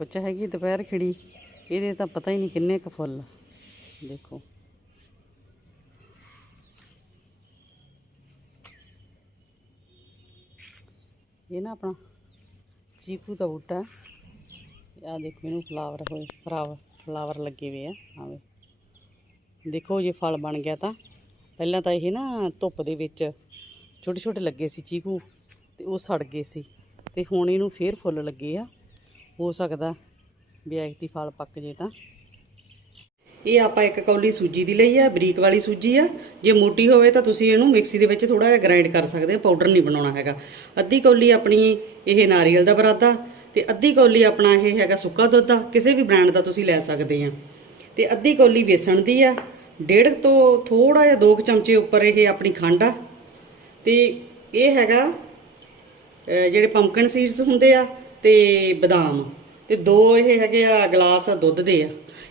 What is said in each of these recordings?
ਧੁੱਪ ਹੈਗੀ ਦੁਪਹਿਰ ਖਿੜੀ, ਇਹਦੇ ਤਾਂ ਪਤਾ ਹੀ ਨਹੀਂ ਕਿੰਨੇ ਕੁ ਫੁੱਲ ਦੇਖੋ। ਇਹ ਨਾ ਆਪਣਾ ਚੀਕੂ ਦਾ ਬੂਟਾ। ਆ ਦੇਖੋ, ਇਹਨੂੰ ਫਲਾਵਰ ਹੋਏ ਫਲਾਵਰ ਫਲਾਵਰ ਲੱਗੇ ਹੋਏ ਆ। ਆਵੇ ਦੇਖੋ ਜੇ ਫਲ ਬਣ ਗਿਆ ਤਾਂ। ਪਹਿਲਾਂ ਤਾਂ ਇਹ ਨਾ ਧੁੱਪ ਦੇ ਵਿੱਚ ਛੋਟੇ ਛੋਟੇ ਲੱਗੇ ਸੀ ਚੀਕੂ ਤੇ ਉਹ ਸੜ ਗਏ ਸੀ। ਤੇ ਹੁਣ ਇਹਨੂੰ ਫੇਰ ਫੁੱਲ ਲੱਗੇ ਆ। ਹੋ ਸਕਦਾ ਵੀ ਫਲ ਪੱਕ ਜੇ ਤਾਂ। ਇਹ ਆਪਾਂ ਇੱਕ ਕੌਲੀ ਸੂਜੀ ਦੀ ਲਈ ਆ, ਬਰੀਕ ਵਾਲੀ ਸੂਜੀ ਆ। ਜੇ ਮੋਟੀ ਹੋਵੇ ਤਾਂ ਤੁਸੀਂ ਇਹਨੂੰ ਮਿਕਸੀ ਦੇ ਵਿੱਚ ਥੋੜਾ ਜਿਹਾ ਗ੍ਰਾਈਂਡ ਕਰ ਸਕਦੇ ਆ ਪਾਊਡਰ ਨਹੀਂ ਬਣਾਉਣਾ ਹੈਗਾ। ਅੱਧੀ ਕੌਲੀ ਆਪਣੀ ਇਹ ਨਾਰੀਅਲ ਦਾ ਬਰਾਦਾ ਤੇ ਅੱਧੀ ਕੌਲੀ ਆਪਣਾ ਇਹ ਹੈਗਾ ਸੁੱਕਾ ਦੁੱਧ ਆ, ਕਿਸੇ ਵੀ ਬ੍ਰਾਂਡ ਦਾ ਤੁਸੀਂ ਲੈ ਸਕਦੇ ਆ। ਤੇ ਅੱਧੀ ਕੌਲੀ ਵੇਸਣ ਦੀ ਆ, ਡੇਢ ਤੋਂ ਥੋੜਾ ਜਿਹਾ ਦੋ ਕੁ ਚਮਚੇ ਉੱਪਰ ਇਹ ਆਪਣੀ ਖੰਡ ਆ। ਤੇ ਇਹ ਹੈਗਾ ਜਿਹੜੇ ਪੰਪਕਿਨ ਸੀਡਸ ਹੁੰਦੇ ਆ ਤੇ ਬਦਾਮ। ਤੇ ਦੋ ਇਹ ਹੈਗੇ ਆ ਗਲਾਸ ਦੁੱਧ ਦੇ ਆ।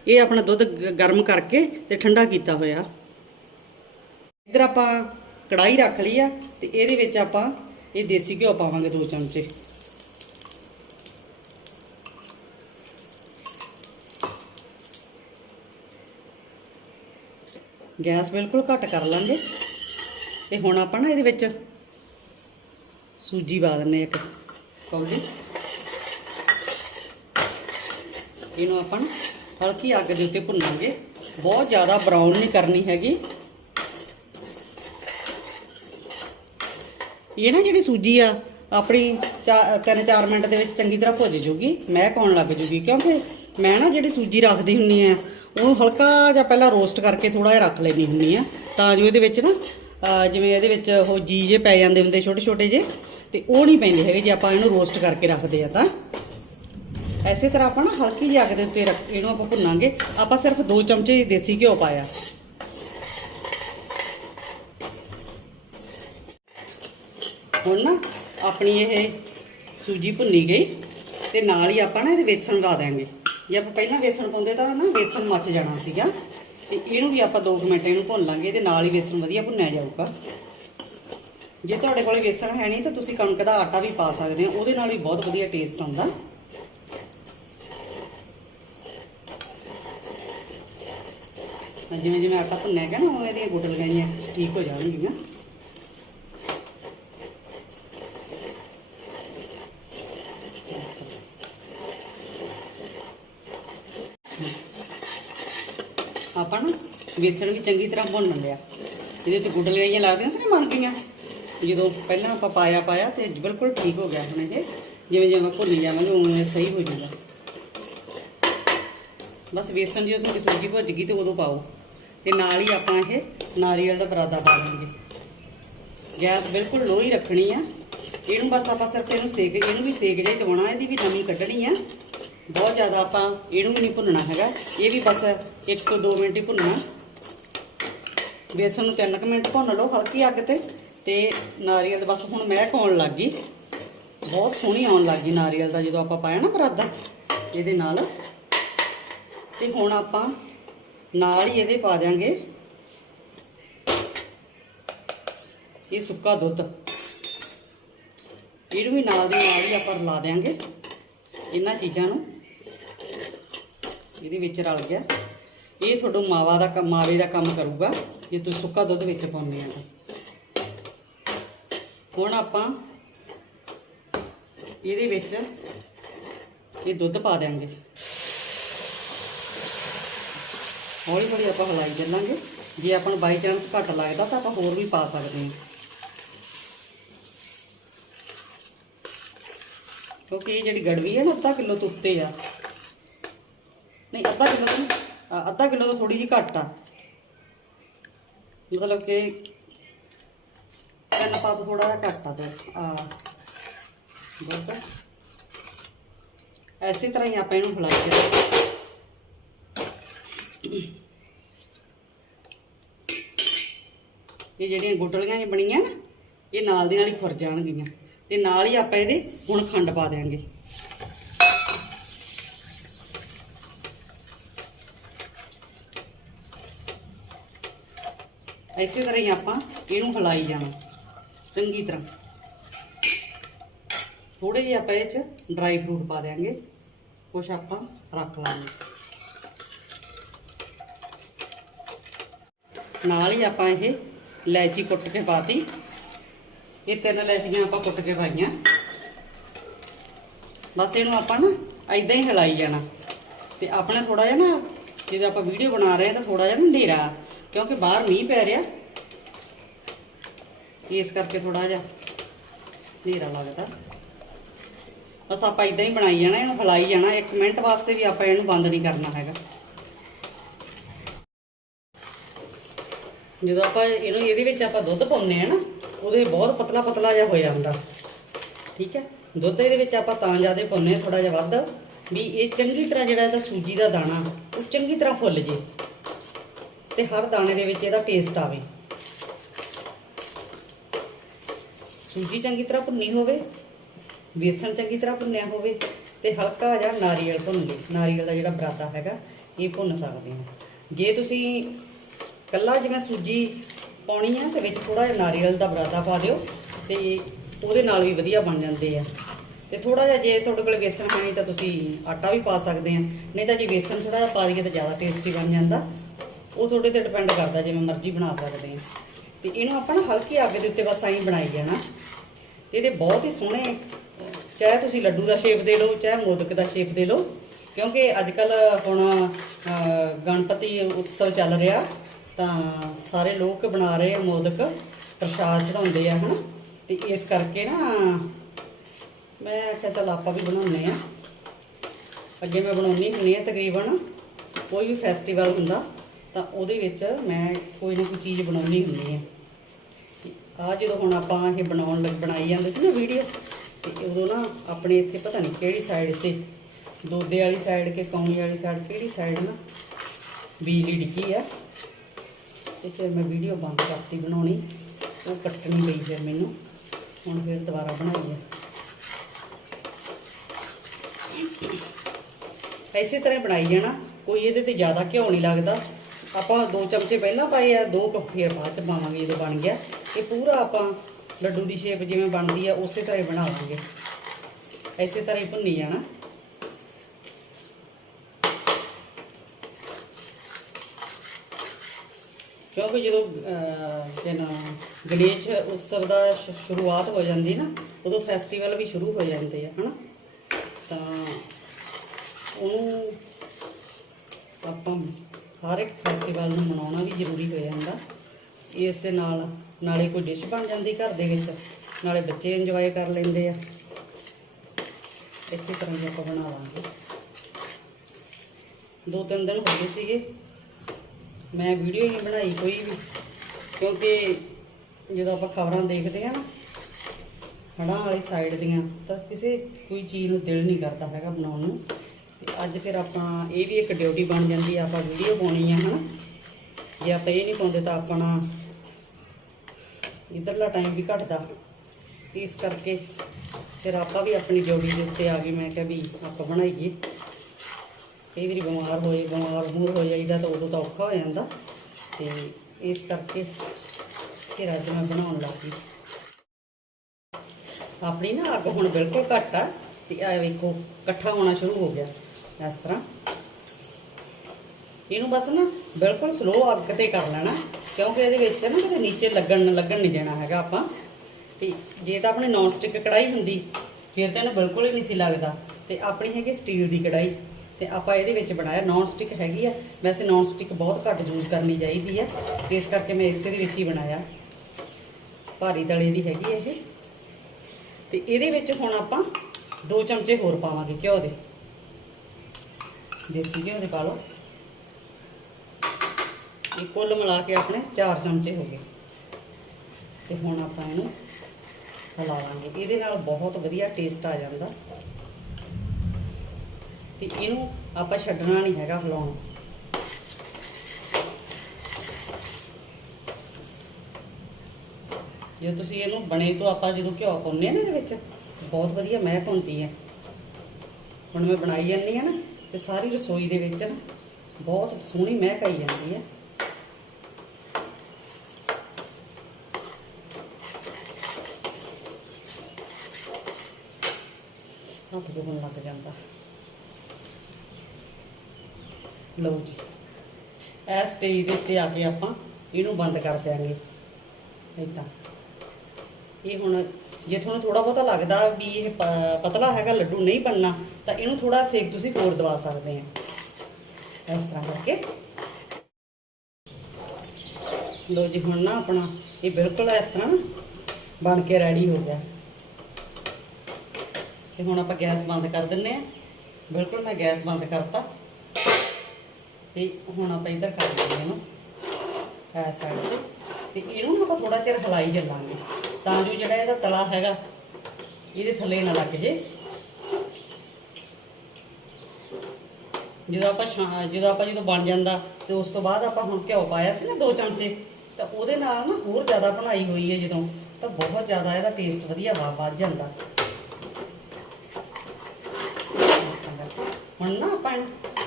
ਇਹ ਆਪਣਾ ਦੁੱਧ ਗ- ਗਰਮ ਕਰਕੇ ਤੇ ਠੰਡਾ ਕੀਤਾ ਹੋਇਆ। ਇੱਧਰ ਆਪਾਂ ਕੜਾਈ ਰੱਖ ਲਈ ਆ ਤੇ ਇਹਦੇ ਵਿੱਚ ਆਪਾਂ ਇਹ ਦੇਸੀ ਘਿਓ ਪਾਵਾਂਗੇ ਦੋ ਚਮਚੇ। ਗੈਸ ਬਿਲਕੁਲ ਘੱਟ ਕਰ ਲਾਂਗੇ। ਤੇ ਹੁਣ ਆਪਾਂ ਨਾ ਇਹਦੇ ਵਿੱਚ ਸੂਜੀ ਪਾ ਦਿੰਨੇ ਇੱਕ। ਕੌਲੀ ਇਹਨੂੰ ਆਪਾਂ ਹਲਕੀ ਅੱਗ ਦੇ ਉੱਤੇ ਭੁੰਨਾਂਗੇ। ਬਹੁਤ ਜ਼ਿਆਦਾ ਬਰਾਊਨ ਨਹੀਂ ਕਰਨੀ ਹੈਗੀ। ਇਹ ਨਾ ਜਿਹੜੀ ਸੂਜੀ ਆ, ਆਪਣੀ 3-4 ਮਿੰਟ ਦੇ ਵਿੱਚ ਚੰਗੀ ਤਰ੍ਹਾਂ ਭੁੱਜ ਜੂਗੀ ਮਹਿਕ ਆਉਣ ਲੱਗ ਜੂਗੀ, ਕਿਉਂਕਿ ਮੈਂ ਨਾ ਜਿਹੜੀ ਸੂਜੀ ਰੱਖਦੀ ਹੁੰਨੀ ਆ, ਉਹਨੂੰ ਹਲਕਾ ਜਿਹਾ ਪਹਿਲਾਂ ਰੋਸਟ ਕਰਕੇ ਥੋੜਾ ਜਿਹਾ ਰੱਖ ਲੈਣੀ ਹੁੰਨੀ ਆ। ਤਾਂ ਜੋ ਇਹਦੇ ਵਿੱਚ ਨਾ ਜਿਵੇਂ ਇਹਦੇ ਵਿੱਚ ਉਹ ਜੀ ਜੇ ਪੈ ਜਾਂਦੇ ਹੁੰਦੇ ਛੋਟੇ ਛੋਟੇ ਜੇ, ਤੇ ਉਹ ਨਹੀਂ ਪੈਂਦੇ ਹੈਗੇ ਜੇ ਆਪਾਂ ਇਹਨੂੰ ਰੋਸਟ ਕਰਕੇ ਰੱਖਦੇ ਆ ਤਾਂ। ਐਸੇ ਤਰ੍ਹਾਂ ਆਪਾਂ ਨਾ ਹਲਕੀ ਜਿਹੀ ਅੱਗ ਦੇ ਉੱਤੇ ਰੱਖ, ਇਹਨੂੰ ਆਪਾਂ ਭੁੰਨਾਂਗੇ। ਆਪਾਂ ਸਿਰਫ 2 ਚਮਚੇ ਦੇਸੀ ਘਿਓ ਪਾਇਆ। ਹੁਣ ਨਾ ਆਪਣੀ ਇਹ ਸੂਜੀ ਭੁੰਨੀ ਗਈ ਤੇ ਨਾਲ ਹੀ ਆਪਾਂ ਨਾ ਇਹਦੇ ਵੇਸਣ ਲਾ ਦਾਂਗੇ ਜੇ ਆਪਾਂ ਪਹਿਲਾਂ ਵੇਸਣ ਪਾਉਂਦੇ ਤਾਂ ਨਾ ਵੇਸਣ ਮੱਚ ਜਾਣਾ ਸੀਗਾ। ਤੇ ਇਹਨੂੰ ਵੀ ਆਪਾਂ 2 ਮਿੰਟ ਇਹਨੂੰ ਭੁੰਨ ਲਾਂਗੇ ਤੇ ਨਾਲ ਹੀ ਵੇਸਣ ਵਧੀਆ ਭੁੰਨਿਆ ਜਾਊਗਾ। ਜੇ ਤੁਹਾਡੇ ਕੋਲੇ ਵੇਸਣ ਹੈ ਨਹੀਂ ਤਾਂ ਤੁਸੀਂ ਕਣਕ ਦਾ ਆਟਾ ਵੀ ਪਾ ਸਕਦੇ ਹੋ। ਉਹਦੇ ਨਾਲ ਵੀ ਬਹੁਤ ਵਧੀਆ ਟੇਸਟ ਆਉਂਦਾ। ਜਿਵੇਂ ਜਿਵੇਂ ਆਟਾ ਭੁੰਨਿਆ ਗਿਆ ਨਾ, ਉਹ ਇਹਦੀਆਂ ਗੁੱਟ ਲਗਾਈਆਂ ਠੀਕ ਹੋ ਜਾਣਗੀਆਂ। ਆਪਾਂ ਨਾ ਵੇਸਣ ਵੀ ਚੰਗੀ ਤਰ੍ਹਾਂ ਭੁੰਨ ਲਿਆ। ਇਹਦੇ ਤੇ ਗੁੱਟ ਲਗਾਈਆਂ ਲੱਗਦੀਆਂ ਸੀ ਨਾ ਬਣ ਗਈਆਂ ਜਦੋਂ ਪਹਿਲਾਂ ਆਪਾਂ ਪਾਇਆ ਪਾਇਆ ਤੇ ਬਿਲਕੁਲ ਠੀਕ ਹੋ ਗਿਆ ਹੁਣ ਇਹ। ਜਿਵੇਂ ਜਿਵੇਂ ਭੁੰਨ ਜਾਵਾਂਗੇ, ਉਵੇਂ ਸਹੀ ਹੋ ਜਾਊਗਾ। ਬਸ ਵੇਸਣ ਜਦੋਂ ਤੁਹਾਡੀ ਸੂਜੀ ਭੁੱਜ ਗਈ ਤੇ ਉਦੋਂ ਪਾਓ। ਤੇ ਨਾਲ ਹੀ ਆਪਾਂ ਇਹ ਨਾਰੀਅਲ ਦਾ ਬਰਾਦਾ ਪਾ ਦੇਵਾਂਗੇ ਗੈਸ ਬਿਲਕੁਲ ਲੋ ਹੀ ਰੱਖਣੀ ਆ। ਇਹਨੂੰ ਬਸ ਆਪਾਂ ਸਿਰਫ ਇਹਨੂੰ ਸੇਕ, ਇਹਨੂੰ ਵੀ ਸੇਕ ਜਿਹਾ ਹੀ ਦਵਾਉਣਾ ਇਹਦੀ ਵੀ ਨਮੀ ਕੱਢਣੀ ਆ। ਬਹੁਤ ਜ਼ਿਆਦਾ ਆਪਾਂ ਇਹਨੂੰ ਵੀ ਨਹੀਂ ਭੁੰਨਣਾ ਹੈਗਾ। ਇਹ ਵੀ ਬਸ 1 ਤੋਂ 2 ਮਿੰਟ ਹੀ ਭੁੰਨਣਾ। ਬੇਸਣ ਨੂੰ 3 ਮਿੰਟ ਭੁੰਨ ਲਓ ਹਲਕੀ ਅੱਗ ਤੇ। ਤੇ ਨਾਰੀਅਲ ਬਸ ਹੁਣ ਮਹਿਕ ਆਉਣ ਲੱਗ ਗਈ। ਬਹੁਤ ਸੋਹਣੀ ਆਉਣ ਲੱਗ ਗਈ ਨਾਰੀਅਲ ਦਾ ਜਦੋਂ ਆਪਾਂ ਪਾਇਆ ਨਾ ਬਰਾਦਾ, ਇਹਦੇ ਨਾਲ। ਤੇ ਹੁਣ ਆਪਾਂ ਨਾਲ ਹੀ ਇਹਦੇ ਪਾ ਦਿਆਂਗੇ। ਇਹ ਸੁੱਕਾ ਦੁੱਧ। ਇਹਨੂੰ ਵੀ ਨਾਲ ਦੇ ਨਾਲ ਹੀ ਆਪਾਂ ਰਲਾ ਦਿਆਂਗੇ ਇਹਨਾਂ ਚੀਜ਼ਾਂ ਨੂੰ। ਇਹਦੇ ਵਿੱਚ ਰਲ ਗਿਆ। ਇਹ ਤੁਹਾਡਾ ਮਾਵਾ ਦਾ ਕੰਮ, ਮਾਵੇ ਦਾ ਕੰਮ ਕਰੂਗਾ, ਜੇ ਤੁਸੀਂ ਸੁੱਕਾ ਦੁੱਧ ਵਿੱਚ ਪਾਉਂਦੇ ਆ ਤਾਂ। ਹੁਣ ਆਪਾਂ ਇਹਦੇ ਵਿੱਚ ਇਹ ਦੁੱਧ ਪਾ ਦਿਆਂਗੇ। ਹੌਲੀ ਹੌਲੀ ਆਪਾਂ ਹਲਾਈ ਚੱਲਾਂਗੇ। ਜੇ ਆਪਾਂ ਨੂੰ ਬਾਈ ਚਾਂਸ ਘੱਟ ਲੱਗਦਾ ਤਾਂ ਆਪਾਂ ਹੋਰ ਵੀ ਪਾ ਸਕਦੇ ਹਾਂ। ਕਿਉਂਕਿ ਇਹ ਜਿਹੜੀ ਗੜਵੀ ਹੈ ਨਾ, ਅੱਧਾ ਕਿਲੋ ਤੋਂ ਉੱਤੇ ਆ। ਨਹੀਂ, ਅੱਧਾ ਕਿਲੋ ਤੋਂ ਅੱਧਾ ਕਿਲੋ ਤੋਂ ਥੋੜੀ ਜਿਹੀ ਘੱਟ ਆ। ਮਤਲਬ ਕਿ ਤਿੰਨ ਪਾ ਤੋਂ ਥੋੜਾ ਜਿਹਾ ਘੱਟ ਆ ਤੇ ਆ। ਦੁੱਧ ਐਸੀ ਤਰ੍ਹਾਂ ਹੀ ਆਪਾਂ ਇਹਨੂੰ ਹਿਲਾਈ ਚੱਲਾਂਗੇ। ਇਹ ਜਿਹੜੀਆਂ ਗੁਟਲੀਆਂ ਜਿਹੀਆਂ ਬਣੀਆਂ ਨਾ, ਇਹ ਨਾਲ ਦੀ ਨਾਲ ਹੀ ਖੁਰ ਜਾਣਗੀਆਂ। ਤੇ ਨਾਲ ਹੀ ਆਪਾਂ ਇਹਦੇ ਹੁਣ ਖੰਡ ਪਾ ਦੇਾਂਗੇ ਐਸੇ ਤਰ੍ਹਾਂ ਹੀ ਆਪਾਂ ਇਹਨੂੰ ਹਿਲਾਈ ਜਾਣਾ, ਚੰਗੀ ਤਰ੍ਹਾਂ। ਥੋੜੇ ਜਿਹੇ ਆਪਾਂ ਇਹ ਚ ਡਰਾਈ ਫਰੂਟ ਪਾ ਦੇਾਂਗੇ ਕੁਛ ਆਪਾਂ ਰੱਖ ਲਾਂਗੇ। ਨਾਲ ਹੀ ਆਪਾਂ ਇਹ ਇਲਾਇਚੀ ਕੁੱਟ ਕੇ ਪਾਤੀ। ਇਹ ਤਿੰਨ ਇਲਾਇਚੀਆਂ ਆਪਾਂ ਕੁੱਟ ਕੇ ਪਾਈਆਂ। ਬਸ ਇਹਨੂੰ ਆਪਾਂ ਨਾ ਐਦਾਂ ਹੀ ਹਿਲਾਈ ਜਾਣਾ। ਤੇ ਆਪਣੇ ਥੋੜਾ ਜਿਹਾ ਨਾ, ਜਦੋਂ ਆਪਾਂ ਵੀਡੀਓ ਬਣਾ ਰਹੇ ਤਾਂ ਥੋੜਾ ਜਿਹਾ ਨਾ ਹਨੇਰਾ, ਕਿਉਂਕਿ ਬਾਹਰ ਮੀਂਹ ਪੈ ਰਿਹਾ। ਇਸ ਕਰਕੇ ਥੋੜਾ ਜਿਹਾ ਹਨੇਰਾ ਲੱਗਦਾ। ਬਸ ਆਪਾਂ ਇਦਾਂ ਹੀ ਬਣਾਈ ਜਾਣਾ, ਇਹਨੂੰ ਹਿਲਾਈ ਜਾਣਾ। 1 ਮਿੰਟ ਵਾਸਤੇ ਵੀ ਆਪਾਂ ਇਹਨੂੰ ਬੰਦ ਨਹੀਂ ਕਰਨਾ ਹੈਗਾ। ਜਦੋਂ ਆਪਾਂ ਇਹਨੂੰ ਇਹਦੇ ਵਿੱਚ ਆਪਾਂ ਦੁੱਧ ਪਾਉਂਦੇ ਆ ਨਾ, ਉਹਦੇ ਬਹੁਤ ਪਤਲਾ ਪਤਲਾ ਜਿਹਾ ਹੋ ਜਾਂਦਾ। ਠੀਕ ਹੈ? ਦੁੱਧ ਇਹਦੇ ਵਿੱਚ ਆਪਾਂ ਤਾਂ ਜ਼ਿਆਦਾ ਪਾਉਂਦੇ ਆ ਥੋੜਾ ਜਿਹਾ ਵੱਧ। ਵੀ ਇਹ ਚੰਗੀ ਤਰ੍ਹਾਂ ਜਿਹੜਾ ਇਹਦਾ ਸੂਜੀ ਦਾ ਦਾਣਾ, ਉਹ ਚੰਗੀ ਤਰ੍ਹਾਂ ਫੁੱਲ ਜੇ। ਤੇ ਹਰ ਦਾਣੇ ਦੇ ਵਿੱਚ ਇਹਦਾ ਟੇਸਟ ਆਵੇ। ਸੂਜੀ ਚੰਗੀ ਤਰ੍ਹਾਂ ਭੁੰਨੀ ਹੋਵੇ ਬੇਸਣ ਚੰਗੀ ਤਰ੍ਹਾਂ ਭੁੰਨਿਆ ਹੋਵੇ, ਤੇ ਹਲਕਾ ਜਿਹਾ ਨਾਰੀਅਲ ਭੁੰਨ ਲਈ ਨਾਰੀਅਲ ਦਾ ਜਿਹੜਾ ਬਰਾਦਾ ਹੈਗਾ, ਇਹ ਭੁੰਨ ਸਕਦੇ ਹਾਂ। ਜੇ ਤੁਸੀਂ ਕੱਲਾ ਜਿਵੇਂ ਸੂਜੀ ਪਾਉਣੀ ਆ ਤੇ ਵਿੱਚ ਥੋੜਾ ਜਿਹਾ ਨਾਰੀਅਲ ਦਾ ਬਰਾਦਾ ਪਾ ਦਿਓ ਤੇ ਉਹਦੇ ਨਾਲ ਵੀ ਵਧੀਆ ਬਣ ਜਾਂਦੇ ਆ। ਤੇ ਥੋੜਾ ਜਿਹਾ ਜੇ ਤੁਹਾਡੇ ਕੋਲ ਵੇਸਣ ਹੈ ਤਾਂ ਤੁਸੀਂ ਆਟਾ ਵੀ ਪਾ ਸਕਦੇ ਆ, ਨਹੀਂ ਤਾਂ ਜੇ ਵੇਸਣ ਥੋੜਾ ਜਿਹਾ ਪਾ ਦਈਏ ਤਾਂ ਜ਼ਿਆਦਾ ਟੇਸਟੀ ਬਣ ਜਾਂਦਾ। ਉਹ ਤੁਹਾਡੇ ਤੇ ਡਿਪੈਂਡ ਕਰਦਾ ਜਿਵੇਂ ਮਰਜ਼ੀ ਬਣਾ ਸਕਦੇ ਆ। ਤੇ ਇਹਨੂੰ ਆਪਾਂ ਨਾ ਹਲਕੀ ਅੱਗ ਦੇ ਉੱਤੇ ਬਸ ਐਂ ਬਣਾਈ ਜਾਣਾ। ਤੇ ਇਹਦੇ ਬਹੁਤ ਹੀ ਸੋਹਣੇ, ਚਾਹੇ ਤੁਸੀਂ ਲੱਡੂ ਦਾ ਸ਼ੇਪ ਦੇ ਲਓ, ਚਾਹੇ ਮੋਦਕ ਦਾ ਸ਼ੇਪ ਦੇ ਲਓ, ਕਿਉਂਕਿ ਅੱਜ ਕੱਲ ਹੁਣ ਗਣਪਤੀ ਉਤਸਵ ਚੱਲ ਰਿਹਾ। ਤਾਂ ਸਾਰੇ ਲੋਕ ਬਣਾ ਰਹੇ ਆ ਮੋਦਕ, ਪ੍ਰਸ਼ਾਦ ਚੜਾਉਂਦੇ ਆ, ਹਨਾ? ਤੇ ਇਸ ਕਰਕੇ ਨਾ ਮੈਂ ਆਖਿਆ ਚਲ ਆਪਾਂ ਵੀ ਬਣਾਉਂਦੇ ਆ। ਅੱਗੇ ਮੈਂ ਬਣਾਉਣੀ ਹੁੰਦੀ ਆ ਤਕਰੀਬਨ, ਕੋਈ ਵੀ ਫੈਸਟੀਵਲ ਹੁੰਦਾ, ਤਾਂ ਉਹਦੇ ਵਿੱਚ ਮੈਂ ਕੋਈ ਨਾ ਕੋਈ ਚੀਜ਼ ਬਣਾਉਣੀ ਹੁੰਦੀ ਆ। ਆ ਜਦੋਂ ਹੁਣ ਆਪਾਂ ਇਹ ਬਣਾਉਣ ਲੱਗ, ਬਣਾਈ ਜਾਂਦੇ ਸੀ ਨਾ ਵੀਡੀਓ ਤੇ ਉਦੋਂ ਨਾ ਆਪਣੇ ਇੱਥੇ ਪਤਾ ਨਹੀਂ ਕਿਹੜੀ ਸਾਈਡ ਤੇ, ਦੋਦੇ ਵਾਲੀ ਸਾਈਡ ਕੇ ਕੌਣੀ ਵਾਲੀ ਸਾਈਡ ਕਿਹੜੀ ਸਾਈਡ ਨਾ, ਬਿਜਲੀ ਡਿੱਗੀ ਆ। ਤੇ ਫਿਰ ਮੈਂ ਵੀਡੀਓ ਬੰਦ ਕਰਤੀ ਬਣਾਉਣੀ। ਉਹ ਕੱਟਣੀ ਪਈ ਫਿਰ ਮੈਨੂੰ। ਹੁਣ ਫਿਰ ਦੁਬਾਰਾ ਬਣਾਈ ਹੈ ਇਸੇ ਤਰ੍ਹਾਂ ਬਣਾਈ ਜਾਣਾ। ਕੋਈ ਇਹਦੇ ਤੇ ਜ਼ਿਆਦਾ ਘਿਓ ਨਹੀਂ ਲੱਗਦਾ। ਆਪਾਂ ਦੋ ਚਮਚੇ ਪਹਿਲਾਂ ਪਾਏ ਆ, ਦੋ ਕੁ ਫਿਰ ਬਾਅਦ ਚ ਪਾਵਾਂਗੇ, ਜਦੋਂ ਬਣ ਗਿਆ। ਇਹ ਪੂਰਾ ਆਪਾਂ ਲੱਡੂ ਦੀ ਸ਼ੇਪ ਜਿਵੇਂ ਬਣਦੀ ਆ, ਉਸੇ ਤਰ੍ਹਾਂ ਹੀ ਬਣਾਵਾਂਗੇ ਇਸੇ ਤਰ੍ਹਾਂ ਹੀ ਭੁੰਨੀ ਜਾਣਾ। ਕਿਉਂਕਿ ਜਦੋਂ ਅਹ, ਗਣੇਸ਼ ਉਤਸਵ ਦਾ ਸ਼- ਸ਼ੁਰੂਆਤ ਹੋ ਜਾਂਦੀ ਨਾ ਉਦੋਂ ਫੈਸਟੀਵਲ ਵੀ ਸ਼ੁਰੂ ਹੋ ਜਾਂਦੇ ਆ ਹਨਾ? ਤਾਂ ਉਹਨੂੰ ਆਪਾਂ ਹਰ ਇੱਕ ਫੈਸਟੀਵਲ ਨੂੰ ਮਨਾਉਣਾ ਵੀ ਜ਼ਰੂਰੀ ਹੋ ਜਾਂਦਾ। ਇਸ ਦੇ ਨਾਲ ਨਾਲੇ ਕੋਈ ਡਿਸ਼ ਬਣ ਜਾਂਦੀ ਘਰ ਦੇ ਵਿੱਚ ਨਾਲੇ ਬੱਚੇ ਇੰਜੋਏ ਕਰ ਲੈਂਦੇ ਆ। ਇਸੇ ਤਰ੍ਹਾਂ ਹੀ ਆਪਾਂ ਬਣਾਵਾਂਗੇ ਦੋ ਤਿੰਨ ਦਿਨ ਹੋ ਗਏ ਸੀਗੇ। ਮੈਂ ਵੀਡੀਓ ਨਹੀਂ ਬਣਾਈ ਕੋਈ ਵੀ, ਕਿਉਂਕਿ ਜਦੋਂ ਆਪਾਂ ਖਬਰਾਂ ਦੇਖਦੇ ਆ ਨਾ ਹੜ੍ਹਾਂ ਵਾਲੀ ਸਾਈਡ ਦੀਆਂ, ਤਾਂ ਕਿਸੇ ਕੋਈ ਚੀਜ਼ ਨੂੰ ਦਿਲ ਨਹੀਂ ਕਰਦਾ ਹੈਗਾ ਬਣਾਉਣ ਨੂੰ। ਤੇ ਅੱਜ ਫਿਰ ਆਪਾਂ ਇਹ ਵੀ ਇੱਕ ਡਿਊਟੀ ਬਣ ਜਾਂਦੀ ਆ, ਆਪਾਂ ਵੀਡੀਓ ਪਾਉਣੀ ਆ, ਹਨਾ। ਜੇ ਆਪਾਂ ਇਹ ਨਹੀਂ ਪਾਉਂਦੇ ਤਾਂ ਆਪਣਾ ਇਧਰਲਾ ਟਾਈਮ ਵੀ ਘਟਦਾ। ਇਸ ਕਰਕੇ ਫਿਰ ਆਪਾਂ ਵੀ ਆਪਣੀ ਡਿਊਟੀ ਦੇ ਉੱਤੇ ਆ ਗਏ, ਮੈਂ ਕਿਹਾ ਵੀ ਆਪਾਂ ਬਣਾਈਏ। ਕਈ ਵਾਰੀ ਬਿਮਾਰ ਹੋਏ, ਬਿਮਾਰ ਮੂਰ ਹੋ ਜਾਈਦਾ ਤਾਂ ਉਦੋਂ ਤਾਂ ਔਖਾ ਹੋ ਜਾਂਦਾ। ਤੇ ਇਸ ਕਰਕੇ ਫਿਰ ਅੱਜ ਮੈਂ ਬਣਾਉਣ ਲੱਗੀ। ਆਪਣੀ ਨਾ ਅੱਗ ਹੁਣ ਬਿਲਕੁਲ ਘੱਟ ਆ, ਤੇ ਆ ਵੇਖੋ, ਇਕੱਠਾ ਹੋਣਾ ਸ਼ੁਰੂ ਹੋ ਗਿਆ ਇਸ ਤਰ੍ਹਾਂ। ਇਹਨੂੰ ਬਸ ਨਾ ਬਿਲਕੁਲ ਸਲੋ ਅੱਗ ਤੇ ਕਰ ਲੈਣਾ, ਕਿਉਂਕਿ ਇਹਦੇ ਵਿੱਚ ਨਾ ਕਿਤੇ ਨੀਚੇ ਲੱਗਣ ਲੱਗਣ ਨਹੀਂ ਦੇਣਾ ਹੈਗਾ ਆਪਾਂ। ਤੇ ਜੇ ਤਾਂ ਆਪਣੀ ਨੌਨ ਸਟਿਕ ਕੜਾਈ ਹੁੰਦੀ, ਫਿਰ ਤਾਂ ਇਹਨੂੰ ਬਿਲਕੁਲ ਹੀ ਨਹੀਂ ਸੀ ਲੱਗਦਾ। ਤੇ ਆਪਣੀ ਹੈਗੀ ਸਟੀਲ ਦੀ ਕੜਾਈ ਤੇ ਆਪਾਂ ਇਹਦੇ ਵਿੱਚ ਬਣਾਇਆ ਨੌਨ ਸਟਿਕ ਹੈਗੀ ਆ। ਵੈਸੇ ਨੌਨ ਸਟਿਕ ਬਹੁਤ ਘੱਟ ਯੂਜ਼ ਕਰਨੀ ਚਾਹੀਦੀ ਆ। ਇਸ ਕਰਕੇ ਮੈਂ ਇਸੇ ਦੇ ਵਿੱਚ ਹੀ ਬਣਾਇਆ। ਭਾਰੀ ਤਲੇ ਦੀ ਹੈਗੀ ਇਹ। ਤੇ ਇਹਦੇ ਵਿੱਚ ਹੁਣ ਆਪਾਂ 2 ਚਮਚੇ ਹੋਰ ਪਾਵਾਂਗੇ ਘਿਓ ਦੇ। ਦੇਸੀ ਘਿਓ ਦੇ ਪਾ ਲਓ। ਇਹ ਕੁੱਲ ਮਿਲਾ ਕੇ ਆਪਣੇ 4 ਚਮਚੇ ਹੋ ਗਏ। ਤੇ ਹੁਣ ਆਪਾਂ ਇਹਨੂੰ ਹਿਲਾ ਲਾਂਗੇ। ਇਹਦੇ ਨਾਲ ਬਹੁਤ ਵਧੀਆ ਟੇਸਟ ਆ ਜਾਂਦਾ। ਤੇ ਇਹਨੂੰ ਆਪਾਂ ਛੱਡਣਾ ਨਹੀਂ ਹੈਗਾ ਹਿਲਾਉਣ ਜੇ ਤੁਸੀਂ ਇਹਨੂੰ ਬਣੇ ਤੋਂ ਆਪਾਂ ਜਦੋਂ ਘਿਓ ਪਾਉਂਦੇ ਆ ਨਾ ਇਹਦੇ ਵਿੱਚ, ਬਹੁਤ ਵਧੀਆ ਮਹਿਕ ਹੁੰਦੀ ਹੈ। ਹੁਣ ਮੈਂ ਬਣਾਈ ਜਾਂਦੀ ਆ ਨਾ, ਤੇ ਸਾਰੀ ਰਸੋਈ ਦੇ ਵਿੱਚ ਨਾ ਬਹੁਤ ਸੋਹਣੀ ਮਹਿਕ ਆਈ ਜਾਂਦੀ ਹੈ। ਹੱਥ ਦੁਖਣ ਲੱਗ ਜਾਂਦਾ। ਲਓ ਜੀ। ਇਹ ਸਟੇਜ ਦੇ ਉੱਤੇ ਆ ਕੇ ਆਪਾਂ ਇਹਨੂੰ ਬੰਦ ਕਰ ਦਿਆਂਗੇ। ਇਦਾਂ। ਇਹ ਹੁਣ ਜੇ ਤੁਹਾਨੂੰ ਥੋੜਾ ਬਹੁਤਾ ਲੱਗਦਾ ਵੀ ਇਹ ਪਤਲਾ ਹੈਗਾ, ਲੱਡੂ ਨਹੀਂ ਬਣਨਾ, ਤਾਂ ਇਹਨੂੰ ਥੋੜਾ ਸੇਕ ਤੁਸੀਂ ਹੋਰ ਦਵਾ ਸਕਦੇ ਆ। ਇਸ ਤਰ੍ਹਾਂ ਕਰਕੇ। ਲੋ ਜੀ, ਹੁਣ ਨਾ ਆਪਣਾ ਇਹ ਬਿਲਕੁਲ ਇਸ ਤਰ੍ਹਾਂ ਨਾ ਬਣ ਕੇ ਰੈਡੀ ਹੋ ਗਿਆ। ਤੇ ਹੁਣ ਆਪਾਂ ਗੈਸ ਬੰਦ ਕਰ ਦਿੰਨੇ ਆ। ਬਿਲਕੁਲ ਮੈਂ ਗੈਸ ਬੰਦ ਕਰਤਾ। ਤੇ ਹੁਣ ਆਪਾਂ ਇੱਧਰ ਕਰ ਦਿੰਦੇ ਇਹਨੂੰ ਐ ਸਾਈਡ ਤੇ। ਤੇ ਇਹਨੂੰ ਆਪਾਂ ਥੋੜਾ ਚਿਰ ਹਲਾਈ ਚੱਲਾਂਗੇ, ਤਾਂ ਜੋ ਜਿਹੜਾ ਇਹਦਾ ਤਲਾ ਹੈਗਾ, ਇਹਦੇ ਥੱਲੇ ਨਾ ਲੱਗ ਜੇ। ਜਦੋਂ ਆਪਾਂ ਜਦੋਂ ਆਪਾਂ ਜਦੋਂ ਬਣ ਜਾਂਦਾ, ਤੇ ਉਸ ਤੋਂ ਬਾਅਦ ਆਪਾਂ ਹੁਣ ਘਿਓ ਪਾਇਆ ਸੀ ਨਾ ਦੋ ਚਮਚੇ, ਤਾਂ ਉਹਦੇ ਨਾਲ ਨਾ ਹੋਰ ਜ਼ਿਆਦਾ ਬਣਾਈ ਹੋਈ ਹੈ ਜਦੋਂ, ਤਾਂ ਬਹੁਤ ਜ਼ਿਆਦਾ ਇਹਦਾ ਟੇਸਟ ਵਧੀਆ ਵਾ, ਵੱਧ ਜਾਂਦਾ। ਹੁਣ ਨਾ ਆਪਾਂ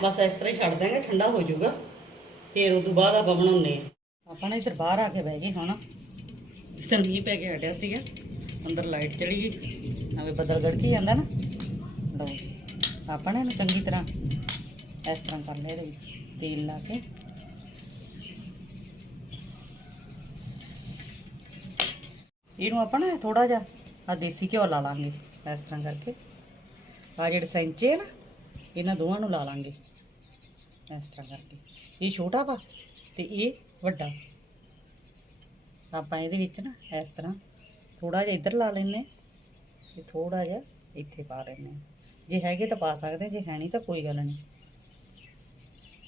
ਬਸ ਇਸ ਤਰ੍ਹਾਂ ਹੀ ਛੱਡ ਦਾਂਗੇ ਠੰਡਾ ਹੋ ਜਾਊਗਾ। ਫਿਰ ਉਸ ਤੋਂ ਬਾਅਦ ਆਪਾਂ ਬਣਾਉਨੇ ਆ ਆਪਾਂ ਨਾ ਇੱਧਰ ਬਾਹਰ ਆ ਕੇ ਬਹਿ ਗਏ ਹੁਣ। ਇੱਧਰ ਮੀਂਹ ਪੈ ਕੇ ਹਟਿਆ ਸੀਗਾ। ਅੰਦਰ ਲਾਈਟ ਚਲੀ ਗਈ। ਨਵੇਂ ਬੱਦਲ ਗੜਕੀ ਜਾਂਦਾ ਨਾ। ਲਓ ਆਪਾਂ ਨਾ ਇਹਨੂੰ ਚੰਗੀ ਤਰ੍ਹਾਂ ਇਸ ਤਰ੍ਹਾਂ ਕਰ ਲਿਆ ਇਹਦੇ ਤੇਲ ਲਾ ਕੇ। ਇਹਨੂੰ ਆਪਾਂ ਨਾ ਥੋੜਾ ਜਿਹਾ ਆ ਦੇਸੀ ਘਿਓ ਲਾ ਲਾਂਗੇ ਇਸ ਤਰ੍ਹਾਂ ਕਰਕੇ। ਆ ਜਿਹੜੇ ਸੈਂਚੇ ਆ ਨਾ, ਇਹਨਾਂ ਦੋਵਾਂ ਨੂੰ ਲਾ ਲਾਂਗੇ। ਇਸ ਤਰ੍ਹਾਂ ਕਰਕੇ। ਇਹ ਛੋਟਾ ਵਾ ਤੇ ਇਹ ਵੱਡਾ। ਆਪਾਂ ਇਹਦੇ ਵਿੱਚ ਨਾ ਇਸ ਤਰ੍ਹਾਂ ਥੋੜਾ ਜਿਹਾ ਇੱਧਰ ਲਾ ਲੈਨੇ ਤੇ ਥੋੜਾ ਜਿਹਾ ਇੱਥੇ ਪਾ ਲੈਨੇ ਜੇ ਹੈਗੇ ਤਾਂ ਪਾ ਸਕਦੇ ਜੇ ਹੈ ਨਹੀਂ ਤਾਂ ਕੋਈ ਗੱਲ ਨਹੀਂ।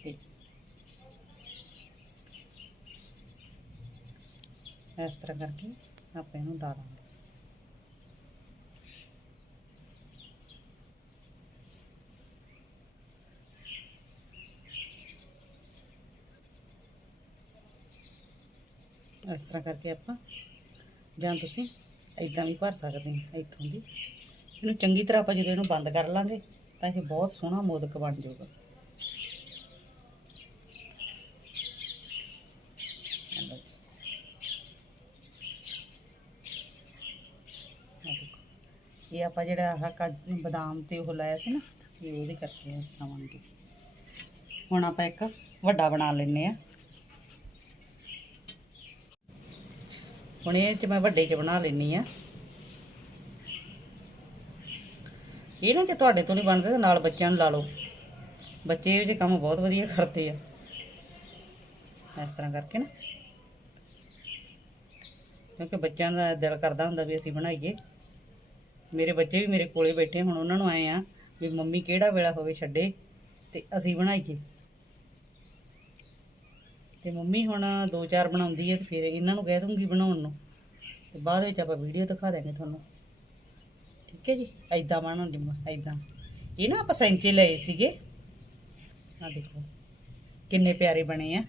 ਤੇ ਇਸ ਤਰ੍ਹਾਂ ਕਰਕੇ ਆਪਾਂ ਇਹਨੂੰ ਡਾਲਾਂਗੇ। ਇਸ ਤਰ੍ਹਾਂ ਕਰਕੇ ਆਪਾਂ, ਜਾਂ ਤੁਸੀਂ ਇਦਾਂ ਵੀ ਭਰ ਸਕਦੇ ਹੋ ਇੱਥੋਂ ਦੀ। ਇਹਨੂੰ ਚੰਗੀ ਤਰ੍ਹਾਂ ਆਪਾਂ ਜਦੋਂ ਇਹਨੂੰ ਬੰਦ ਕਰ ਲਾਂਗੇ, ਤਾਂ ਇਹ ਬਹੁਤ ਸੋਹਣਾ ਮੋਦਕ ਬਣ ਜਾਊਗਾ। ਇਹ ਆਪਾਂ ਜਿਹੜਾ ਆਹ ਕਾਜੂ ਬਦਾਮ ਤੇ ਉਹ ਲਾਇਆ ਸੀ ਨਾ, ਇਹ ਉਹਦੇ ਕਰਕੇ ਇਸ ਤਰ੍ਹਾਂ ਬਣ ਗਈ। ਹੁਣ ਆਪਾਂ ਇੱਕ ਵੱਡਾ ਬਣਾ ਲੈਨੇ ਆ ਹੁਣ ਇਹ ਚ ਮੈਂ ਵੱਡੇ ਚ ਬਣਾ ਲੈਣੀ ਆ ਇਹ ਨਾ ਜੇ ਤੁਹਾਡੇ ਤੋਂ ਨਹੀਂ ਬਣਦੇ ਤਾਂ ਨਾਲ ਬੱਚਿਆਂ ਨੂੰ ਲਾ ਲਓ। ਬੱਚੇ ਇਹ ਜੇ ਕੰਮ ਬਹੁਤ ਵਧੀਆ ਕਰਦੇ ਆ। ਇਸ ਤਰ੍ਹਾਂ ਕਰਕੇ ਨਾ। ਕਿਉਂਕਿ ਬੱਚਿਆਂ ਦਾ ਦਿਲ ਕਰਦਾ ਹੁੰਦਾ ਵੀ ਅਸੀਂ ਬਣਾਈਏ। ਮੇਰੇ ਬੱਚੇ ਵੀ ਮੇਰੇ ਕੋਲੇ ਬੈਠੇ ਹੁਣ ਉਹਨਾਂ ਨੂੰ ਆਏ ਆ ਵੀ ਮੰਮੀ ਕਿਹੜਾ ਵੇਲਾ ਹੋਵੇ ਛੱਡੇ ਤੇ ਅਸੀਂ ਬਣਾਈਏ। ਤੇ ਮੰਮੀ ਹੁਣ ਦੋ ਚਾਰ ਬਣਾਉਂਦੀ ਹੈ ਤੇ ਫਿਰ ਇਹਨਾਂ ਨੂੰ ਕਹਿ ਦੂੰਗੀ ਬਣਾਉਣ ਨੂੰ। ਤੇ ਬਾਅਦ ਵਿੱਚ ਆਪਾਂ ਵੀਡੀਓ ਦਿਖਾ ਦਾਂਗੇ ਤੁਹਾਨੂੰ। ਠੀਕ ਹੈ ਜੀ? ਐਦਾਂ ਬਣਾਉਣੀ ਐਦਾਂ ਇਹ ਨਾ ਆਪਾਂ ਸੈਂਚੇ ਲਏ ਸੀਗੇ। ਆ ਦੇਖੋ, ਕਿੰਨੇ ਪਿਆਰੇ ਬਣੇ ਆ।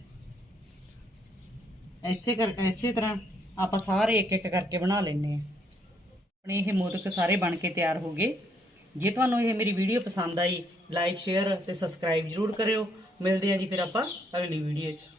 ਐਸੇ ਕਰ ਐਸੇ ਤਰ੍ਹਾਂ ਆਪਾਂ ਸਾਰੇ ਇੱਕ ਇੱਕ ਕਰਕੇ ਬਣਾ ਲੈਣੇ ਆ। ਆਪਣੇ ਇਹ ਮੋਦਕ ਸਾਰੇ ਬਣ ਕੇ ਤਿਆਰ ਹੋ ਗਏ। ਜੇ ਤੁਹਾਨੂੰ ਇਹ ਮੇਰੀ ਵੀਡੀਓ ਪਸੰਦ ਆਈ ਲਾਈਕ ਸ਼ੇਅਰ ਤੇ ਸਬਸਕ੍ਰਾਈਬ ਜਰੂਰ ਕਰਿਓ। ਮਿਲਦੇ ਆ ਜੀ ਫਿਰ ਆਪਾਂ ਅਗਲੀ ਵੀਡੀਓ 'ਚ।